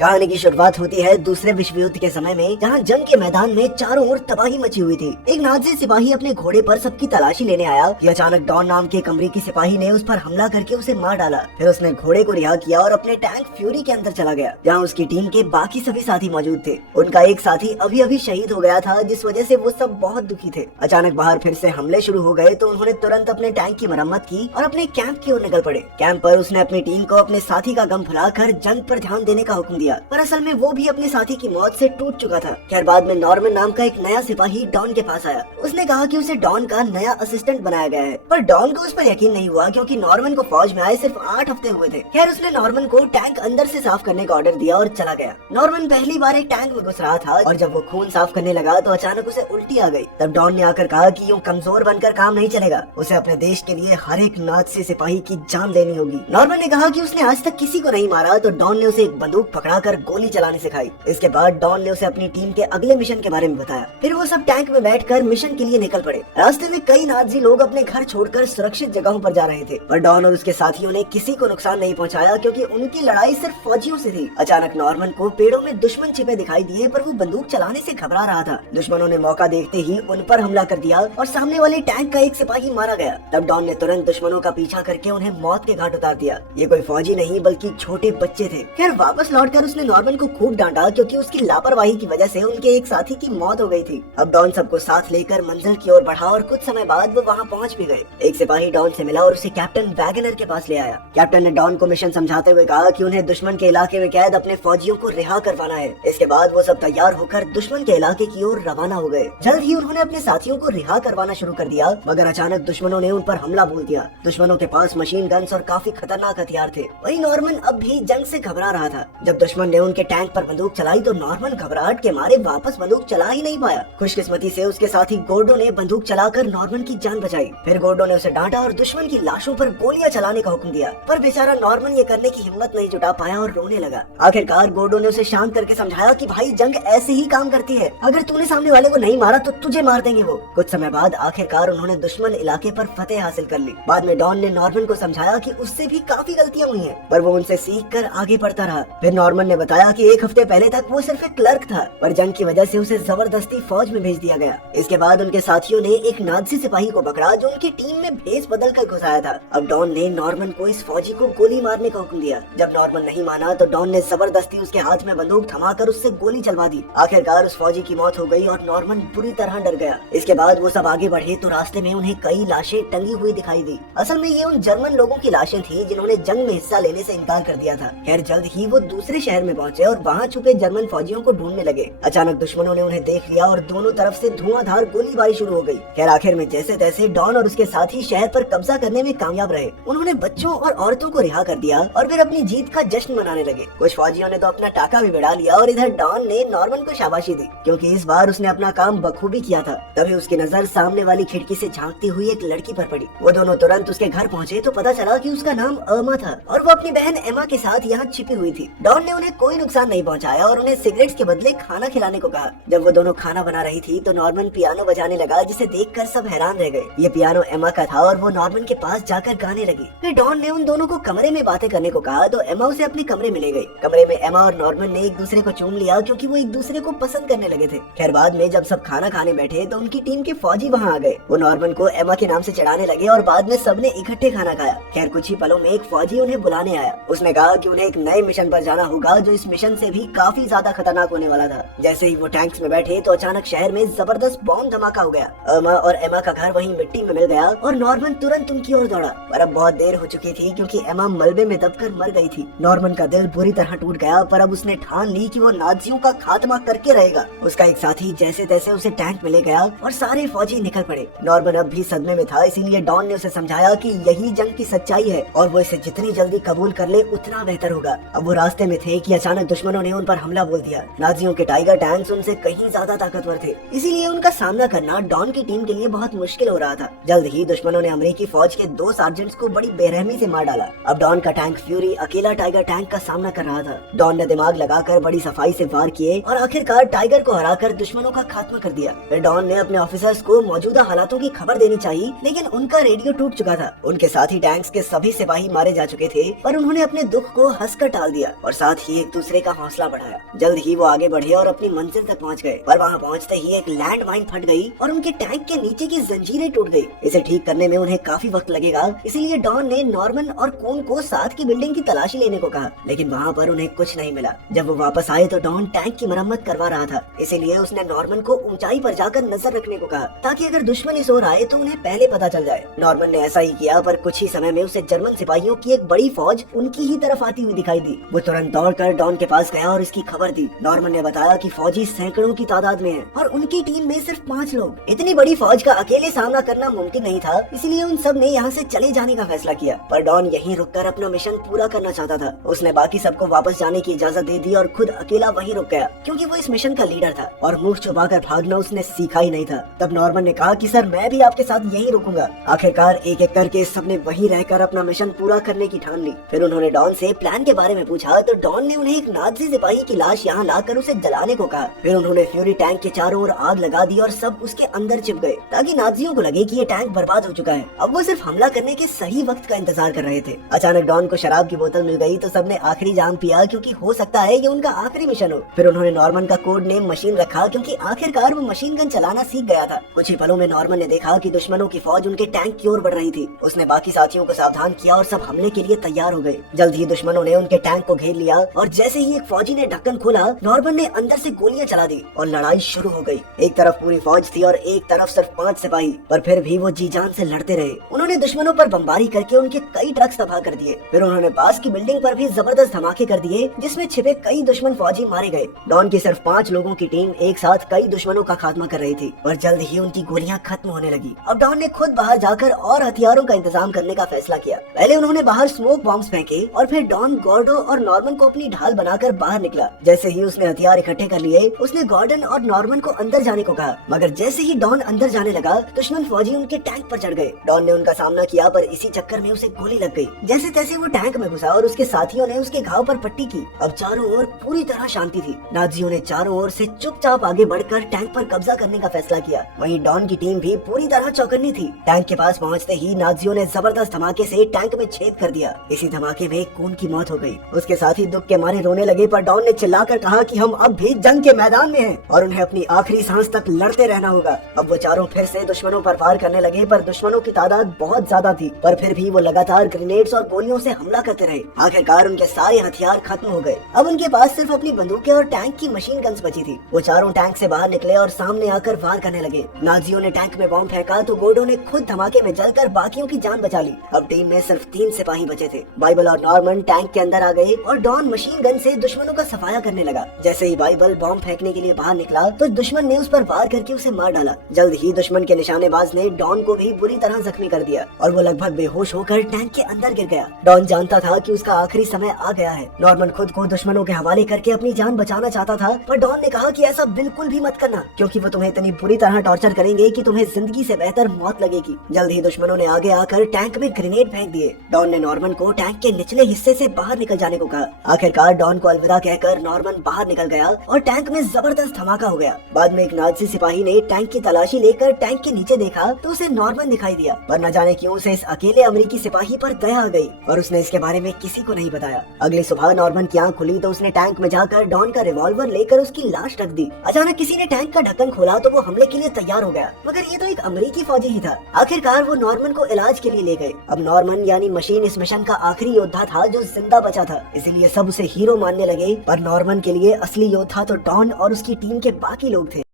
कहानी की शुरुआत होती है दूसरे विश्व युद्ध के समय में, जहाँ जंग के मैदान में चारों ओर तबाही मची हुई थी। एक नाज़ी सिपाही अपने घोड़े पर सबकी तलाशी लेने आया कि अचानक डॉन नाम के एक अमरीकी सिपाही ने उस पर हमला करके उसे मार डाला। फिर उसने घोड़े को रिहा किया और अपने टैंक फ्यूरी के अंदर चला गया, जहाँ उसकी टीम के बाकी सभी साथी मौजूद थे। उनका एक साथी अभी अभी शहीद हो गया था, जिस वजह से वो सब बहुत दुखी थे। अचानक बाहर फिर से हमले शुरू हो गए, तो उन्होंने तुरंत अपने टैंक की मरम्मत की और अपने कैंप की ओर निकल पड़े। कैंप पर उसने अपनी टीम को अपने साथी का गम भुलाकर जंग पर ध्यान देने का हुक्म दिया, पर असल में वो भी अपने साथी की मौत से टूट चुका था। खैर बाद में नॉर्मन नाम का एक नया सिपाही डॉन के पास आया। उसने कहा कि उसे डॉन का नया असिस्टेंट बनाया गया है, पर डॉन को उस पर यकीन नहीं हुआ, क्योंकि नॉर्मन को फौज में आए सिर्फ 8 हफ्ते हुए थे। खैर उसने नॉर्मन को टैंक अंदर से साफ करने का ऑर्डर दिया और चला गया। नॉर्मन पहली बार एक टैंक में घुस रहा था और जब वो खून साफ करने लगा तो अचानक उसे उल्टी आ गई। तब डॉन ने आकर कहा कि यूं कमजोर बनकर काम नहीं चलेगा, उसे अपने देश के लिए हर एक नाज़ी सिपाही की जान लेनी होगी। नॉर्मन ने कहा कि उसने आज तक किसी को नहीं मारा, तो डॉन ने उसे एक बंदूक पकड़ाकर गोली चलाने सिखाई। इसके बाद डॉन ने उसे अपनी टीम के अगले मिशन के बारे में बताया। फिर वो सब टैंक में बैठकर मिशन के लिए निकल पड़े। रास्ते में कई नाज़ी लोग अपने घर छोड़कर सुरक्षित जगहों पर जा रहे थे, पर डॉन और उसके साथियों ने किसी को नुकसान नहीं पहुंचाया, क्योंकि उनकी लड़ाई सिर्फ फौजियों से थी। अचानक नॉर्मन को पेड़ों में दुश्मन छिपे दिखाई दिए, पर वो बंदूक चलाने से घबरा रहा था। दुश्मनों ने मौका देखते ही उन पर हमला कर दिया और सामने वाले टैंक का एक सिपाही मारा गया। तब डॉन ने तुरंत दुश्मनों का पीछा करके उन्हें मौत के घाट उतार दिया। ये कोई फौजी नहीं बल्कि छोटे बच्चे थे। खैर वापस लौटकर उसने नॉर्मन को खूब डांटा, क्योंकि उसकी लापरवाही की वजह से उनके एक साथी की मौत हो गई थी। अब डॉन सबको साथ लेकर मंजिल की ओर बढ़ा और कुछ समय बाद वो वहाँ पहुँच भी गए। एक सिपाही डॉन से मिला और उसे कैप्टन वैगनर के पास ले आया। कैप्टन ने डॉन को मिशन समझाते हुए कहा कि उन्हें दुश्मन के इलाके में कैद अपने फौजियों को रिहा करवाना है। इसके बाद वो सब तैयार होकर दुश्मन के इलाके की ओर रवाना हो गए। जल्द ही उन्होंने अपने साथियों को रिहा करवाना शुरू कर दिया, मगर अचानक दुश्मनों ने उन पर हमला बोल दिया। दुश्मनों के पास मशीन गन्स और काफी खतरनाक हथियार थे। वही नॉर्मन अब भी जंग से घबरा रहा था। जब दुश्मन ने उनके टैंक पर बंदूक चलाई तो नॉर्मन घबराहट के मारे वापस बंदूक चला ही नहीं पाया। खुशकिस्मती से उसके साथी गोर्डो ने बंदूक चलाकर नॉर्मन की जान बचाई। फिर गोर्डो ने उसे डांटा और दुश्मन की लाशों पर गोलियां चलाने का हुक्म दिया, पर बेचारा नॉर्मन ये करने की हिम्मत नहीं जुटा पाया और रोने लगा। आखिरकार गोर्डो ने उसे शांत करके समझाया कि भाई जंग ऐसे ही काम करती है, अगर तूने सामने वाले को नहीं मारा तो तुझे मार देंगे वो। कुछ समय बाद आखिरकार उन्होंने दुश्मन इलाके पर फतेह हासिल कर ली। बाद में डॉन ने नॉर्मन को समझाया कि उससे भी काफी गलतियां हुई हैं, पर वो उनसे सीख कर आगे बढ़ता रहा। फिर नॉर्मन ने बताया कि 1 हफ्ते पहले तक वो सिर्फ एक क्लर्क था, पर जंग की वजह से उसे जबरदस्ती फौज में भेज दिया गया। इसके बाद उनके साथियों ने एक नाज़ी सिपाही को पकड़ा जो उनकी टीम में भेस बदल कर घुसाया था। अब डॉन ने नॉर्मन को इस फौजी को गोली मारने का हुक्म दिया। जब नॉर्मन नहीं माना तो डॉन ने जबरदस्ती उसके हाथ में बंदूक थमाकर उससे गोली चलवा दी। आखिरकार उस फौजी की मौत हो गई और नॉर्मन बुरी तरह डर गया। इसके बाद वो सब आगे बढ़े तो रास्ते में उन्हें कई लाशें टंगी हुई दिखाई दी। असल में ये उन जर्मन लोगों की लाशें थी जिन्होंने जंग में हिस्सा लेने से इनकार कर दिया था। खैर जल्द ही वो दूसरे शहर में पहुंचे और वहाँ छुपे जर्मन फौजियों को ढूंढने लगे। अचानक दुश्मनों ने उन्हें देख लिया और दोनों तरफ से धुआंधार गोलीबारी शुरू हो गई। खैर आखिर में जैसे तैसे डॉन और उसके साथी शहर पर कब्जा करने में कामयाब रहे। उन्होंने बच्चों और औरतों को रिहा कर दिया और फिर अपनी जीत का जश्न मनाने लगे। कुछ फौजियों ने तो अपना टाका भी बिड़ा लिया और इधर डॉन ने नॉर्मन को शाबाशी दी, क्योंकि इस बार उसने अपना काम बखूबी किया था। तभी उसकी नजर सामने वाली खिड़की से झांकती हुई एक लड़की पर पड़ी। वो दोनों तुरंत उसके घर पहुँचे तो पता चला कि उसका नाम अर्मा था और वो अपनी बहन एमा के साथ यहाँ छिपी हुई थी। डॉन ने उन्हें कोई नुकसान नहीं पहुँचाया और उन्हें सिगरेट्स के बदले खाना खिलाने को कहा। जब वो दोनों खाना बना रही थी तो नॉर्मन पियानो बजाने लगा, जिसे देखकर सब हैरान रह गए। ये पियानो एमा का था और वो नॉर्मन के पास जाकर गाने लगी। फिर डॉन ने उन दोनों को कमरे में बातें करने को कहा तो एमा उसे अपने कमरे में ले गई। कमरे में एमा और नॉर्मन ने एक दूसरे को चूम लिया, क्योंकि वो एक दूसरे को पसंद करने लगे थे। खैर बाद में जब सब खाना खाने बैठे तो उनकी टीम के फौजी वहाँ आ गए। वो नॉर्मन को एमा के नाम से चिढ़ाने लगे और बाद में सबने इकट्ठे खाना खाया। खैर कुछ ही पलों में एक फौजी उन्हें बुलाने आया। उसने कहा कि उन्हें एक नए मिशन पर जाना होगा, जो इस मिशन से भी काफी ज्यादा खतरनाक होने वाला था। जैसे ही वो टैंक्स में बैठे तो अचानक शहर में जबरदस्त बॉम्ब धमाका हो गया। अर्मा और एमा का घर वहीं मिट्टी में मिल गया और नॉर्मन तुरंत उनकी ओर दौड़ा, पर अब बहुत देर हो चुकी थी, क्योंकि एमा मलबे में दबकर मर गई थी। नॉर्मन का दिल बुरी तरह टूट गया, पर अब उसने ठान ली कि वो नाज़ियों का खात्मा करके रहेगा। उसका एक साथी जैसे तैसे उसे टैंक में ले गया और सारे फौजी निकल पड़े। नॉर्मन अब भी सदमे में था, इसीलिए डॉन ने उसे समझाया कि यही जंग की सच्चाई है और वो इसे जितनी जल्दी कबूल कर ले उतना बेहतर होगा। अब वो रास्ते में थे कि अचानक दुश्मनों ने उन पर हमला बोल दिया। नाज़ियों के टाइगर टैंक्स उनसे कहीं ज्यादा ताकतवर थे, इसीलिए उनका सामना करना डॉन की टीम के लिए बहुत मुश्किल हो रहा था। जल्द ही दुश्मनों ने अमेरिकी फौज के 2 सार्जेंट्स को बड़ी बेरहमी से मार डाला। अब डॉन का टैंक फ्यूरी अकेला टाइगर टैंक का सामना कर रहा था। डॉन ने दिमाग लगाकर बड़ी सफाई से वार किए और आखिरकार टाइगर को हराकर दुश्मनों का खात्मा कर दिया। फिर डॉन ने अपने ऑफिसर्स को मौजूदा हालातों की खबर देनी चाहिए, लेकिन उनका रेडियो टूट चुका था। उनके साथ ही टैंक्स के सभी सिपाही मारे जा चुके थे, पर उन्होंने अपने दुख को हंसकर टाल दिया और साथ ही एक दूसरे का हौसला बढ़ाया। जल्द ही वो आगे बढ़े और अपनी मंजिल तक पहुंच गए, पर वहां पहुंचते ही एक लैंड माइन फट गई और उनके टैंक के नीचे की जंजीरें टूट गई। इसे ठीक करने में उन्हें काफी वक्त लगेगा, इसीलिए डॉन ने नॉर्मन और कून को साथ की बिल्डिंग की तलाशी लेने को कहा, लेकिन वहाँ पर उन्हें कुछ नहीं मिला। जब वो वापस आए तो डॉन टैंक की मरम्मत करवा रहा था, इसीलिए उसने नॉर्मन को ऊंचाई पर जाकर नजर रखने को कहा, ताकि अगर दुश्मन इस ओर आए तो उन्हें पहले पता चल जाए। नॉर्मन ने ऐसा ही किया, पर कुछ ही समय में उसे जर्मन सिपाहियों की एक बड़ी फौज उनकी ही तरफ आती हुई दिखाई दी। वो तुरंत दौड़कर डॉन के पास गया और इसकी खबर दी। नॉर्मन ने बताया कि फौजी सैकड़ों की तादाद में हैं और उनकी टीम में सिर्फ 5 लोग। इतनी बड़ी फौज का अकेले सामना करना मुमकिन नहीं था, इसलिए उन सब ने यहाँ से चले जाने का फैसला किया। पर डॉन यहीं रुककर अपना मिशन पूरा करना चाहता था। उसने बाकी सबको वापस जाने की इजाजत दे दी और खुद अकेला वहीं रुक गया, क्योंकि वो इस मिशन का लीडर था और मुंह छुपाकर भागना उसने सीखा ही नहीं था। तब नॉर्मन ने कहा कि सर, मैं भी आपके साथ यहीं रुकूंगा। आखिरकार एक एक करके सबने वहीं रहकर अपना मिशन पूरा करने की ठान ली। फिर उन्होंने डॉन से प्लान के बारे में पूछा तो डॉन ने उन्हें एक नाज़ी सिपाही की लाश यहाँ लाकर उसे जलाने को कहा। फिर उन्होंने फ्यूरी टैंक के चारों ओर आग लगा दी और सब उसके अंदर छिप गए, ताकि नाज़ियों को लगे कि ये टैंक बर्बाद हो चुका है। अब वो सिर्फ हमला करने के सही वक्त का इंतजार कर रहे थे। अचानक डॉन को शराब की बोतल मिल गई तो सबने आखिरी जाम पिया, क्योंकि हो सकता है ये उनका आखिरी मिशन हो। फिर उन्होंने नॉर्मन का कोड नेम मशीन रखा, क्योंकि आखिरकार वो मशीन गन चलाना सीख गया था। कुछ ही पलों में नॉर्मन ने देखा कि दुश्मनों की फौज उनके टैंक की ओर बढ़ रही थी। उसने बाकी साथियों को सावधान किया और सब हमले के लिए तैयार हो गए। जल्द ही दुश्मनों ने उनके टैंक को घेर लिया और जैसे ही एक फौजी ने ढक्कन खोला, नॉर्मन ने अंदर से गोलियां चला दी और लड़ाई शुरू हो गई। एक तरफ पूरी फौज थी और एक तरफ सिर्फ 5 सिपाही, पर फिर भी वो जी जान से लड़ते रहे। उन्होंने दुश्मनों पर बमबारी करके उनके कई ट्रक्स तबाह कर दिए। फिर उन्होंने पास की बिल्डिंग पर भी जबरदस्त धमाके कर दिए, जिसमें छिपे कई दुश्मन फौजी मारे गए। डॉन की सिर्फ 5 लोगों की टीम एक साथ कई दुश्मनों का खात्मा कर रही थी, और जल्द ही उनकी गोलियां खत्म होने लगी। अब डॉन ने खुद बाहर जाकर और हथियारों का इंतजाम करने का फैसला किया। पहले उन्होंने बाहर स्मोक बॉम्ब्स फेंके और फिर डॉन गॉर्डो और नॉर्मन को अपनी ढाल बनाकर बाहर निकला। जैसे ही उसने हथियार इकट्ठे कर लिए, उसने गॉर्डन और नॉर्मन को अंदर जाने को कहा, मगर जैसे ही डॉन अंदर जाने लगा, दुश्मन फौजी उनके टैंक पर चढ़ गए। डॉन ने उनका सामना किया, पर इसी चक्कर में उसे गोली लग गई। जैसे तैसे वो टैंक में घुसा और उसके साथियों ने उसके घाव पर पट्टी की। अब चारों ओर पूरी तरह शांति थी। नाजियों ने चारों ओर से चुपचाप आगे बढ़कर टैंक पर कब्जा करने का फैसला किया। वहीं डॉन की टीम भी पूरी तरह चौकन्नी थी। टैंक के पास पहुंचते ही नाजियों ने जबरदस्त धमाके से टैंक में छेद कर दिया। इसी धमाके में कून की मौत हो गई। उसके साथी दुख के मारे रोने लगे, पर डॉन ने चिल्लाकर कहा कि हम अब भी जंग के मैदान में हैं और उन्हें अपनी आखिरी सांस तक लड़ते रहना होगा। अब वो चारों फिर से दुश्मनों पर फायर करने लगे, पर दुश्मनों की तादाद बहुत ज्यादा थी, पर फिर भी वो लगातार ग्रेनेड्स और गोलियों से हमला करते रहे। आखिरकार उनके सारे हथियार खत्म हो गए। अब उनके पास सिर्फ अपनी बंदूकें और टैंक की मशीन गन्स बची थी। वो चारों टैंक से बाहर निकले और सामने आकर वार करने लगे। नाजियों ने टैंक में बॉम्ब फेंका तो गोडो ने खुद धमाके में जलकर बाकियों की जान बचा ली। अब टीम में सिर्फ 3 सिपाही बचे थे। बाइबल और नॉर्मन टैंक के अंदर आ गए और डॉन मशीन गन से दुश्मनों का सफाया करने लगा। जैसे ही बाइबल बॉम्ब फेंकने के लिए बाहर निकला तो दुश्मन ने उस पर वार करके उसे मार डाला। जल्द ही दुश्मन के निशानेबाज ने डॉन को भी बुरी तरह जख्मी कर दिया और वो लगभग बेहोश होकर टैंक के अंदर गिर गया। डॉन जानता था कि उसका आखिरी समय आ गया है। नॉर्मन खुद को दुश्मनों के हवाले करके अपनी जान बचाना चाहता था, पर डॉन ने कहा कि ऐसा बिल्कुल भी मत करना, क्योंकि वो तुम्हें इतनी बुरी तरह टॉर्चर करेंगे कि तुम्हें जिंदगी से बेहतर मौत लगेगी। जल्द ही दुश्मनों ने आगे आकर टैंक में ग्रेनेड फेंक दिए। डॉन ने नॉर्मन को टैंक के निचले हिस्से से बाहर निकल जाने को कहा। आखिरकार डॉन को अलविदा कहकर नॉर्मन बाहर निकल गया और टैंक में जबरदस्त धमाका हो गया। बाद में एक नाज़ी सिपाही ने टैंक की तलाशी लेकर टैंक के नीचे देखा तो उसे नॉर्मन दिखाई दिया, पर न जाने क्यों उसे इस अकेले अमेरिकी सिपाही पर दया आ गई और उसने इसके बारे में किसी को नहीं बताया। अगली सुबह नॉर्मन की आंख खुली तो उसने टैंक में जाकर डॉन का रिवॉल्वर लेकर उसकी लाश रख दी। अचानक किसी ने टैंक का ढक्कन खोला तो वो हमले के लिए तैयार हो गया, मगर ये तो एक अमेरिकी फौजी ही था। आखिरकार वो नॉर्मन को इलाज के लिए ले गए। अब नॉर्मन यानी मशीन इस मिशन का आखिरी योद्धा था जो जिंदा बचा था, इसीलिए सब उसे हीरो मानने लगे, पर नॉर्मन के लिए असली योद्धा तो डॉन और उसकी टीम के बाकी लोग थे।